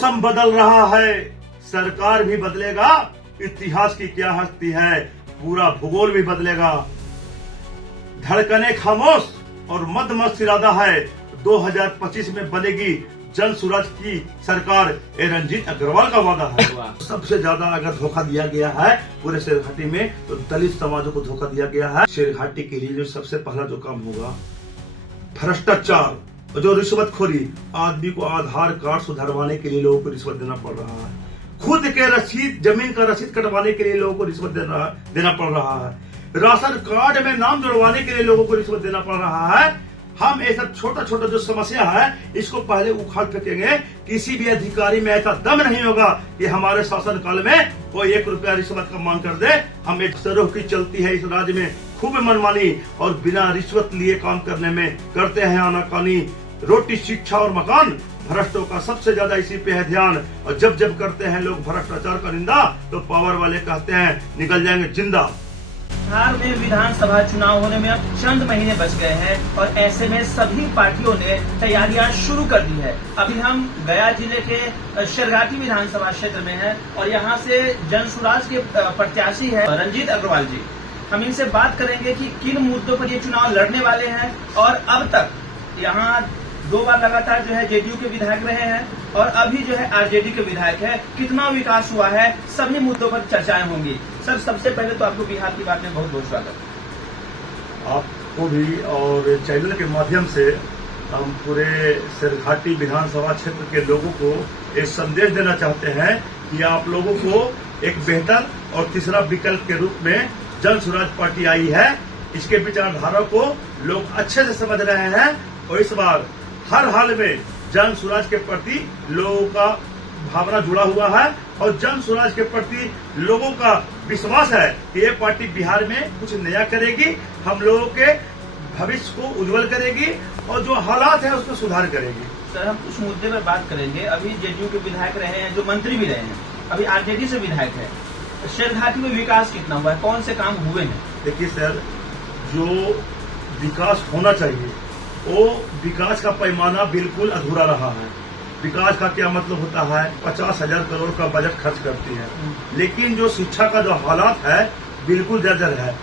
मौसम बदल रहा है, सरकार भी बदलेगा, इतिहास की क्या हस्ती है, पूरा भूगोल भी बदलेगा। धड़कने खामोश और मदमस्त इरादा है, 2025 में बनेगी जन सुराज की सरकार, ये रंजीत अग्रवाल का वादा है। सबसे ज्यादा अगर धोखा दिया गया है पूरे शेरघाटी में तो दलित समाजों को धोखा दिया गया है। शेरघाटी के लिए जो सबसे पहला जो काम होगा, भ्रष्टाचार और जो रिश्वतखोरी, आदमी को आधार कार्ड सुधरवाने के लिए लोगों को रिश्वत देना पड़ रहा है, खुद के रसीद, जमीन का रसीद कटवाने के लिए लोगों को रिश्वत देना पड़ रहा है, राशन कार्ड में नाम जुड़वाने के लिए लोगों को रिश्वत देना पड़ रहा है। हम ये सब छोटा छोटा जो समस्या है इसको पहले उखाड़ फेंकेंगे। किसी भी अधिकारी में ऐसा दम नहीं होगा कि हमारे शासन काल में कोई 1 रुपया रिश्वत का मांग कर दे। हम एक सरोह की चलती है इस राज्य में खूब मनमानी और बिना रिश्वत लिए काम करने में करते हैं आनाकानी। रोटी, शिक्षा और मकान, भ्रष्टों का सबसे ज्यादा इसी पे है ध्यान। और जब जब करते हैं लोग भ्रष्टाचार का निंदा तो पावर वाले कहते हैं निकल जाएंगे जिंदा। बिहार में विधानसभा चुनाव होने में अब चंद महीने बच गए हैं और ऐसे में सभी पार्टियों ने तैयारियां शुरू कर दी है। अभी हम गया जिले के शेरघाटी विधानसभा क्षेत्र में हैं और यहां से जन सुराज के प्रत्याशी है रंजीत अग्रवाल जी। हम इनसे बात करेंगे कि किन मुद्दों पर ये चुनाव लड़ने वाले हैं और अब तक यहाँ 2 बार लगातार जो है जेडीयू के विधायक रहे हैं और अभी जो है आरजेडी के विधायक है, कितना विकास हुआ है, सभी मुद्दों पर चर्चाएं होंगी। सर, सबसे पहले तो आपको बिहार की बात में बहुत बहुत स्वागत। आपको भी और चैनल के माध्यम से हम पूरे शेरघाटी विधानसभा क्षेत्र के लोगों को एक संदेश देना चाहते हैं कि आप लोगों को एक बेहतर और तीसरा विकल्प के रूप में जन सुराज पार्टी आई है। इसके विचारधारा को लोग अच्छे से समझ रहे हैं और इस बार हर हाल में जन सुराज के प्रति लोगों का भावना जुड़ा हुआ है और जन सुराज के प्रति लोगों का विश्वास है कि ये पार्टी बिहार में कुछ नया करेगी, हम लोगों के भविष्य को उज्जवल करेगी और जो हालात है उसको सुधार करेगी। सर, हम उस मुद्दे पर बात करेंगे। अभी जेडीयू के विधायक रहे हैं, जो मंत्री भी रहे हैं, अभी आरजेडी से विधायक है। शेरघाटी में विकास कितना हुआ है, कौन से काम हुए हैं? देखिए सर, जो विकास होना चाहिए वो विकास का पैमाना बिल्कुल अधूरा रहा है। विकास का क्या मतलब होता है, 50,000 करोड़ का बजट खर्च करती है, लेकिन जो शिक्षा का जो हालात है बिल्कुल जर्जर है।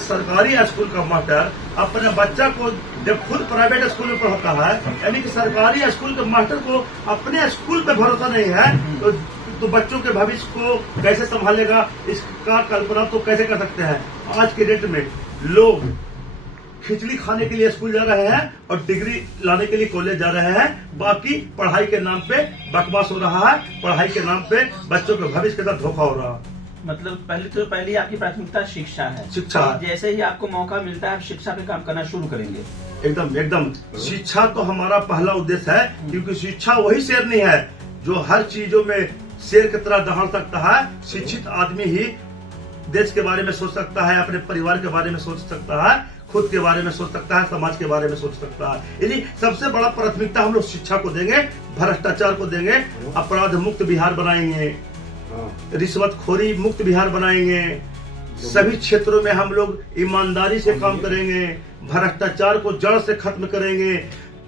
सरकारी स्कूल का मास्टर अपने बच्चा को जब खुद प्राइवेट स्कूल में पढ़ाता है, यानी कि सरकारी स्कूल के मास्टर को अपने स्कूल पे भरोसा नहीं है तो बच्चों के भविष्य को कैसे संभालेगा, इसका कल्पना तो कैसे कर सकते हैं। आज के डेट में लोग खिचड़ी खाने के लिए स्कूल जा रहे हैं और डिग्री लाने के लिए कॉलेज जा रहे हैं, बाकी पढ़ाई के नाम पे बकवास हो रहा है, पढ़ाई के नाम पे बच्चों के भविष्य के साथ धोखा हो रहा है। मतलब पहली आपकी प्राथमिकता शिक्षा है। शिक्षा, जैसे ही आपको मौका मिलता है शिक्षा पे काम करना शुरू करेंगे। एकदम शिक्षा तो हमारा पहला उद्देश्य है, क्योंकि शिक्षा वही शेरनी है जो हर चीजों में शेर की तरह दहाड़ सकता है। शिक्षित आदमी ही देश के बारे में सोच सकता है, अपने परिवार के बारे में सोच सकता है, खुद के बारे में सोच सकता है, समाज के बारे में सोच सकता है। यदि सबसे बड़ा प्राथमिकता हम लोग शिक्षा को देंगे, भ्रष्टाचार को देंगे, अपराध मुक्त बिहार बनाएंगे, रिश्वतखोरी मुक्त बिहार बनाएंगे, सभी क्षेत्रों में हम लोग ईमानदारी से काम करेंगे, भ्रष्टाचार को जड़ से खत्म करेंगे।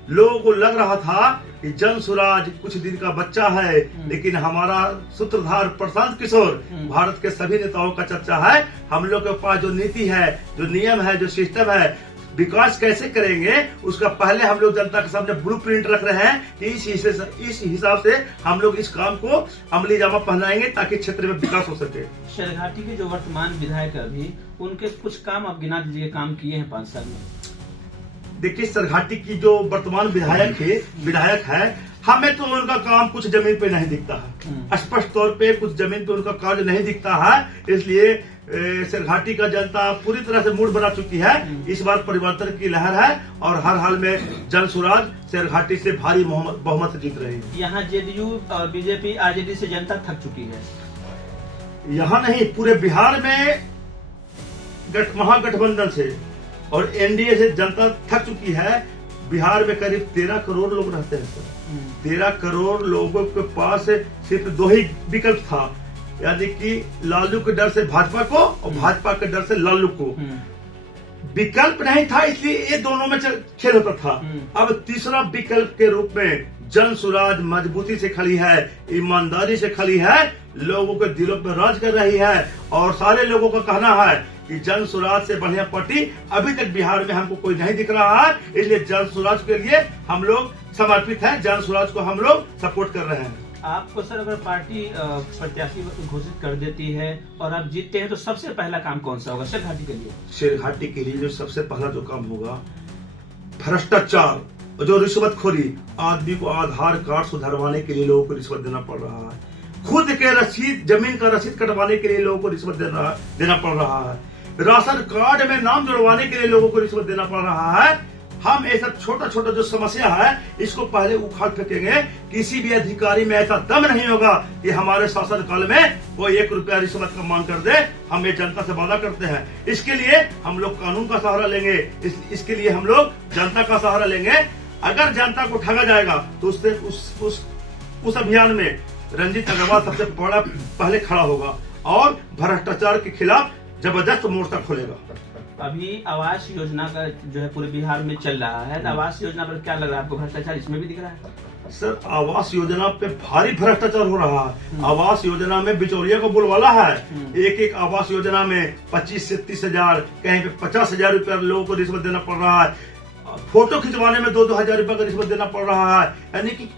लोगों को लग रहा था कि जन सुराज कुछ दिन का बच्चा है, लेकिन हमारा सूत्रधार प्रशांत किशोर भारत के सभी नेताओं का चर्चा है। हम लोग के पास जो नीति है, जो नियम है, जो सिस्टम है, विकास कैसे करेंगे उसका पहले हम लोग जनता के सामने ब्लूप्रिंट रख रहे हैं कि इस हिसाब से हम लोग इस काम को अमली जामा पहनाएंगे ताकि क्षेत्र में विकास हो सके। शेरघाटी के जो वर्तमान विधायक अभी, उनके कुछ काम आप गिना दीजिए, काम किए हैं 5 साल में। देखिए, शेरघाटी की जो वर्तमान विधायक है, हमें तो उनका काम कुछ जमीन पे नहीं दिखता है, स्पष्ट तौर पे कुछ जमीन पे उनका कार्य नहीं दिखता है। इसलिए शेरघाटी का जनता पूरी तरह से मूड बना चुकी है। इस बार परिवर्तन की लहर है और हर हाल में जन सुराज शेरघाटी से भारी बहुमत जीत रही है। यहाँ जेडीयू और बीजेपी आरजेडी से जनता थक चुकी है। यहाँ नहीं, पूरे बिहार में महागठबंधन से और एनडीए से जनता थक चुकी है। बिहार में करीब 13 करोड़ लोग रहते हैं सर। 13 करोड़ लोगों के पास सिर्फ 2 ही विकल्प था, यानी कि लालू के डर से भाजपा को और भाजपा के डर से लालू को। विकल्प नहीं था, इसलिए ये दोनों में खेल होता था। अब तीसरा विकल्प के रूप में जन सुराज मजबूती से खड़ी है, ईमानदारी से खड़ी है, लोगों के दिलों पर राज कर रही है। और सारे लोगों का कहना है कि जन सुराज से बढ़िया पार्टी अभी तक बिहार में हमको कोई नहीं दिख रहा है, इसलिए जन सुराज के लिए हम लोग समर्पित हैं, जन सुराज को हम लोग सपोर्ट कर रहे हैं। आपको सर अगर पार्टी प्रत्याशी घोषित कर देती है और आप जीतते हैं तो सबसे पहला काम कौन सा होगा शेरघाटी के लिए? शेरघाटी के लिए जो सबसे पहला जो काम होगा, भ्रष्टाचार, जो रिश्वतखोरी, आदमी को आधार कार्ड सुधरवाने के लिए लोगों को रिश्वत देना पड़ रहा है, खुद के रसीद, जमीन का रसीद कटवाने के लिए लोगों को रिश्वत देना पड़ रहा है, राशन कार्ड में नाम जुड़वाने के लिए लोगों को रिश्वत देना पड़ रहा है। हम ये सब छोटा छोटा जो समस्या है इसको पहले उखाड़ फेंकेंगे। किसी भी अधिकारी में ऐसा दम नहीं होगा कि हमारे शासन काल में कोई 1 रुपया रिश्वत का मांग कर दे। हम ये जनता से वादा करते हैं। इसके लिए हम लोग कानून का सहारा लेंगे, इसके लिए हम लोग जनता का सहारा लेंगे। अगर जनता को ठगा जाएगा तो उससे उस अभियान में रंजीत अग्रवाल सबसे बड़ा पहले खड़ा होगा और भ्रष्टाचार के खिलाफ जबरदस्त मोर्चा खोलेगा। अभी आवास योजना का जो है पूरे बिहार में चल रहा है, तो आवास योजना पर क्या लग रहा है आपको? भ्रष्टाचार इसमें भी दिख रहा है? सर, आवास योजना पे भारी भ्रष्टाचार हो रहा है। आवास योजना में बिचौलिया को बोलवाला है। एक आवास योजना में 25 से 30 हजार, कहीं पे 50,000 रुपया लोगों को रिश्वत देना पड़ रहा है। फोटो खिंचवाने में 2-2 हजार रुपया का रिश्वत देना पड़ रहा है। यानी कि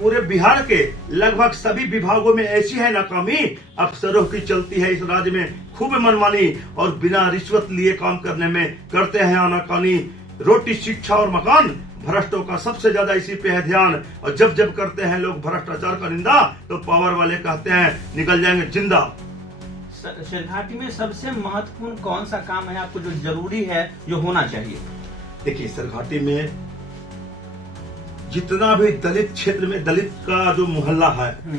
पूरे बिहार के लगभग सभी विभागों में ऐसी है नाकामी, अफसरों की चलती है इस राज्य में खूब मनमानी और बिना रिश्वत लिए काम करने में करते हैं आनाकानी। रोटी, शिक्षा और मकान, भ्रष्टों का सबसे ज्यादा इसी पे है ध्यान। और जब जब करते हैं लोग भ्रष्टाचार का निंदा तो पावर वाले कहते हैं निकल जाएंगे जिंदा। शेरघाटी में सबसे महत्वपूर्ण कौन सा काम है आपको जो जरूरी है, जो होना चाहिए? देखिए, शेरघाटी में जितना भी दलित क्षेत्र में दलित का जो मोहल्ला है,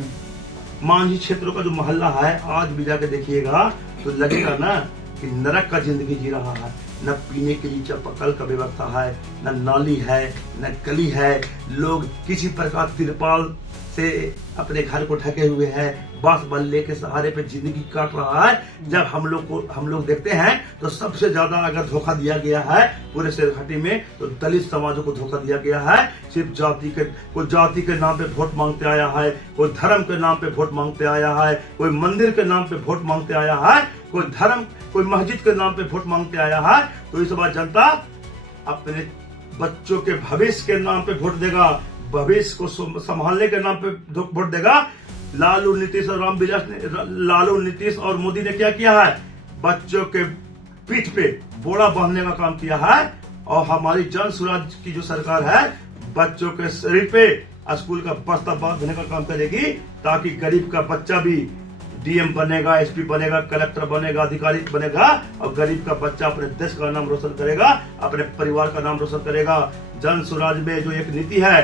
मांझी क्षेत्रों का जो मोहल्ला है, आज भी जाके देखिएगा तो लगेगा ना कि नरक का जिंदगी जी रहा है। न पीने के लिए चापाकल का व्यवस्था है, न नाली है, न गली है। लोग किसी प्रकार तिरपाल से अपने घर को ढके हुए हैं, बांस बल्ले के सहारे पे जिंदगी काट रहा है। जब हम लोग देखते हैं तो सबसे ज्यादा अगर धोखा दिया गया है पूरे शेरघाटी में तो दलित समाजों को धोखा दिया गया है। सिर्फ कोई जाति के नाम पे वोट मांगते आया है, कोई धर्म के नाम पे वोट मांगते आया है, कोई मंदिर के नाम पे वोट मांगते आया है, कोई मस्जिद के नाम पे वोट मांगते आया है। तो इस बार जनता अपने बच्चों के भविष्य के नाम पे वोट देगा, भविष्य को संभालने के नाम पे वोट देगा। लालू, नीतीश और मोदी ने क्या किया है? बच्चों के पीठ पे बोरा बांधने का काम किया है। और हमारी जन सुराज की जो सरकार है, बच्चों के शरीर पे स्कूल का बस्ता बांधने का काम करेगी, ताकि गरीब का बच्चा भी डीएम बनेगा, एसपी बनेगा, कलेक्टर बनेगा, अधिकारी बनेगा और गरीब का बच्चा अपने देश का नाम रोशन करेगा, अपने परिवार का नाम रोशन करेगा। जन सुराज में जो एक नीति है,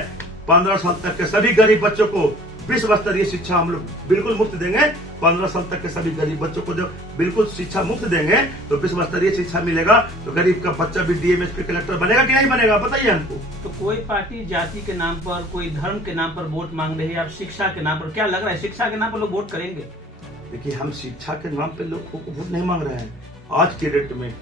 15 साल तक के सभी गरीब बच्चों को विश्व स्तरीय शिक्षा हम लोग बिल्कुल मुफ्त देंगे। 15 साल तक के सभी गरीब बच्चों को जब बिल्कुल शिक्षा मुफ्त देंगे तो विश्व स्तरीय शिक्षा मिलेगा, तो गरीब का बच्चा भी डीएम, एसपी, कलेक्टर बनेगा कि नहीं बनेगा? बताइए हमको। तो कोई पार्टी जाति के नाम पर, कोई धर्म के नाम पर वोट मांग रही है, आप शिक्षा के नाम पर क्या लग रहा है शिक्षा के नाम पर लोग वोट करेंगे? देखिए, हम शिक्षा के नाम पे लोगों को वोट नहीं मांग रहे हैं। आज के डेट में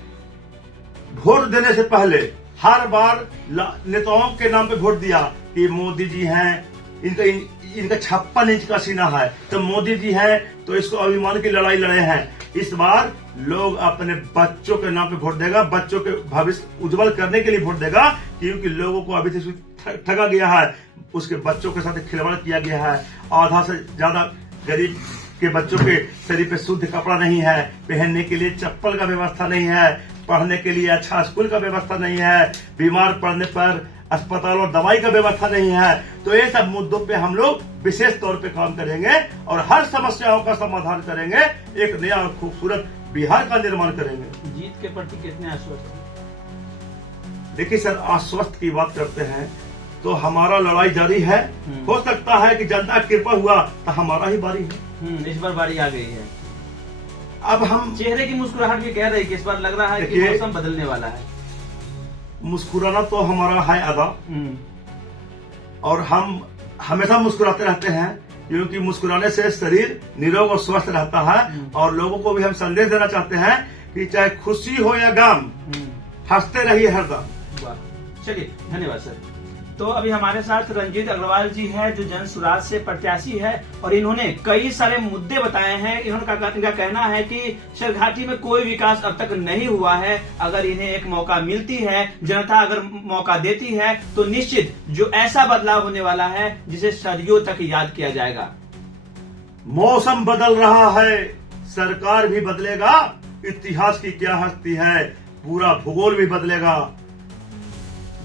वोट देने से पहले हर बार नेताओं के नाम पे वोट दिया कि मोदी जी हैं, इनका 56 इंच का सीना है, तो मोदी जी हैं तो इसको अभिमान की लड़ाई लड़े हैं। इस बार लोग अपने बच्चों के नाम पे वोट देगा, बच्चों के भविष्य उज्जवल करने के लिए वोट देगा, क्योंकि लोगों को अभी से ठगा गया है, उसके बच्चों के साथ खिलवाड़ किया गया है। आधा से ज्यादा गरीब के बच्चों के शरीर पे शुद्ध कपड़ा नहीं है, पहनने के लिए चप्पल का व्यवस्था नहीं है, पढ़ने के लिए अच्छा स्कूल का व्यवस्था नहीं है, बीमार पड़ने पर अस्पताल और दवाई का व्यवस्था नहीं है। तो ये सब मुद्दों पे हम लोग विशेष तौर पे काम करेंगे और हर समस्याओं का समाधान करेंगे, एक नया और खूबसूरत बिहार का निर्माण करेंगे। जीत के प्रति कितने आश्वस्त हैं? देखिए सर, आश्वस्त की बात करते हैं तो हमारा लड़ाई जारी है। हो सकता है कि जनता की कृपा हुआ तो हमारा ही बारी है। इस बार बारी आ गई है। अब हम चेहरे की मुस्कुराहट भी कह रहे हैं कि इस बार लग रहा है कि मौसम बदलने वाला है। मुस्कुराना तो हमारा है अदा, और हम हमेशा मुस्कुराते रहते हैं, क्योंकि मुस्कुराने से शरीर निरोग और स्वस्थ रहता है। और लोगों को भी हम संदेश देना चाहते हैं कि चाहे खुशी हो या गम, हंसते रहिए हरदम। चलिए, धन्यवाद सर। तो अभी हमारे साथ रंजीत अग्रवाल जी है जो जन सुराज से प्रत्याशी है और इन्होंने कई सारे मुद्दे बताए हैं। इनका कहना है कि शेरघाटी में कोई विकास अब तक नहीं हुआ है। अगर इन्हें एक मौका मिलती है, जनता अगर मौका देती है तो निश्चित जो ऐसा बदलाव होने वाला है जिसे सदियों तक याद किया जाएगा। मौसम बदल रहा है, सरकार भी बदलेगा, इतिहास की क्या हस्ती है, पूरा भूगोल भी बदलेगा।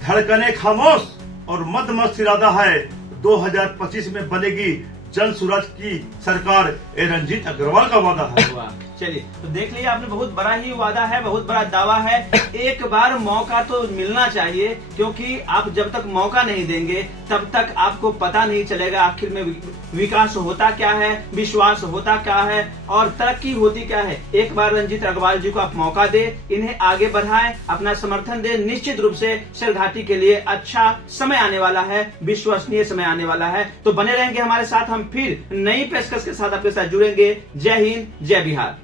धड़कने खामोश और मदमस्त इरादा है, 2025 में बनेगी जन सुराज की सरकार। ये रंजीत अग्रवाल का वादा है। चलिए, तो देख लिया आपने, बहुत बड़ा ही वादा है, बहुत बड़ा दावा है। एक बार मौका तो मिलना चाहिए, क्योंकि आप जब तक मौका नहीं देंगे तब तक आपको पता नहीं चलेगा आखिर में विकास होता क्या है, विश्वास होता क्या है और तरक्की होती क्या है। एक बार रंजीत अग्रवाल जी को आप मौका दे, इन्हें आगे बढ़ाएं, अपना समर्थन दे। निश्चित रूप से शेरघाटी के लिए अच्छा समय आने वाला है, विश्वसनीय समय आने वाला है। तो बने रहेंगे हमारे साथ, हम फिर नई पेशकश के साथ आपके साथ जुड़ेंगे। जय हिंद, जय बिहार।